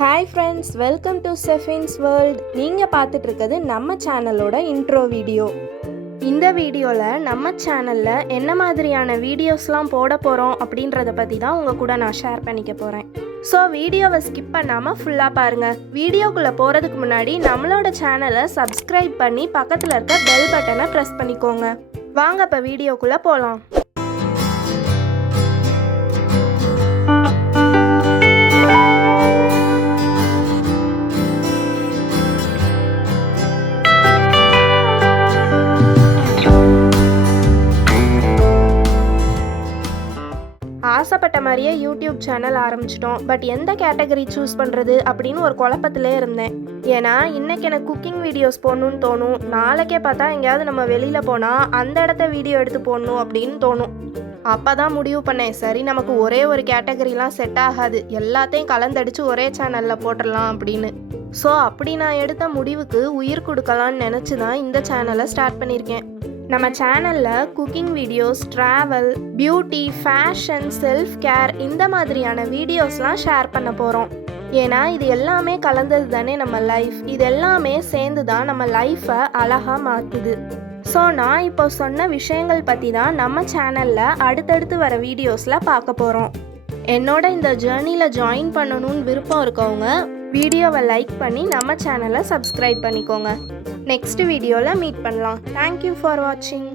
Hi friends, welcome to Chefin's world. நீங்கள் பார்த்துட்டு இருக்கிறது நம்ம சேனலோட இன்ட்ரோ வீடியோ. இந்த வீடியோவில் நம்ம சேனலில் என்ன மாதிரியான வீடியோஸ்லாம் போட போகிறோம் அப்படின்றத பற்றி தான் உங்கள் கூட நான் ஷேர் பண்ணிக்க போகிறேன். ஸோ வீடியோவை ஸ்கிப் பண்ணாமல் ஃபுல்லாக பாருங்கள். வீடியோக்குள்ளே போகிறதுக்கு முன்னாடி நம்மளோட சேனலை சப்ஸ்கிரைப் பண்ணி பக்கத்தில் இருக்க பெல் பட்டனை ப்ரெஸ் பண்ணிக்கோங்க. வாங்க இப்போ வீடியோக்குள்ளே போகலாம். ஆசைப்பட்ட மாதிரியே யூடியூப் சேனல் ஆரம்பிச்சிட்டோம். பட் எந்த கேட்டகரி சூஸ் பண்ணுறது அப்படின்னு ஒரு குழப்பத்திலே இருந்தேன். ஏன்னா இன்றைக்கி எனக்கு குக்கிங் வீடியோஸ் போடணுன்னு தோணும், நாளைக்கே பார்த்தா எங்கேயாவது நம்ம வெளியில் போனால் அந்த இடத்த வீடியோ எடுத்து போடணும் அப்படின்னு தோணும். அப்போ தான் முடிவு பண்ணேன், சரி நமக்கு ஒரே ஒரு கேட்டகரிலாம் செட் ஆகாது, எல்லாத்தையும் கலந்தடிச்சு ஒரே சேனலில் போட்டுடலாம் அப்படின்னு. ஸோ அப்படி நான் எடுத்த முடிவுக்கு உயிர் கொடுக்கலான்னு நினச்சி தான் இந்த சேனலை ஸ்டார்ட் பண்ணியிருக்கேன். நம்ம சேனலில் cooking videos, travel, beauty, fashion, self care இந்த மாதிரியான வீடியோஸ்லாம் ஷேர் பண்ண போகிறோம். ஏன்னா இது எல்லாமே கலந்தது தானே நம்ம லைஃப். இது எல்லாமே சேர்ந்து தான் நம்ம லைஃப்பை அழகாக மாற்றுது. ஸோ நான் இப்போ சொன்ன விஷயங்கள் பற்றி தான் நம்ம சேனலில் அடுத்தடுத்து வர வீடியோஸில் பார்க்க போகிறோம். என்னோட இந்த ஜேர்னியில் ஜாயின் பண்ணணும்னு விருப்பம் இருக்கவங்க வீடியோவை லைக் பண்ணி நம்ம சேனலை சப்ஸ்கிரைப் பண்ணிக்கோங்க. நெக்ஸ்ட் வீடியோவில் மீட் பண்ணலாம். தேங்க்யூ ஃபார் வாட்சிங்.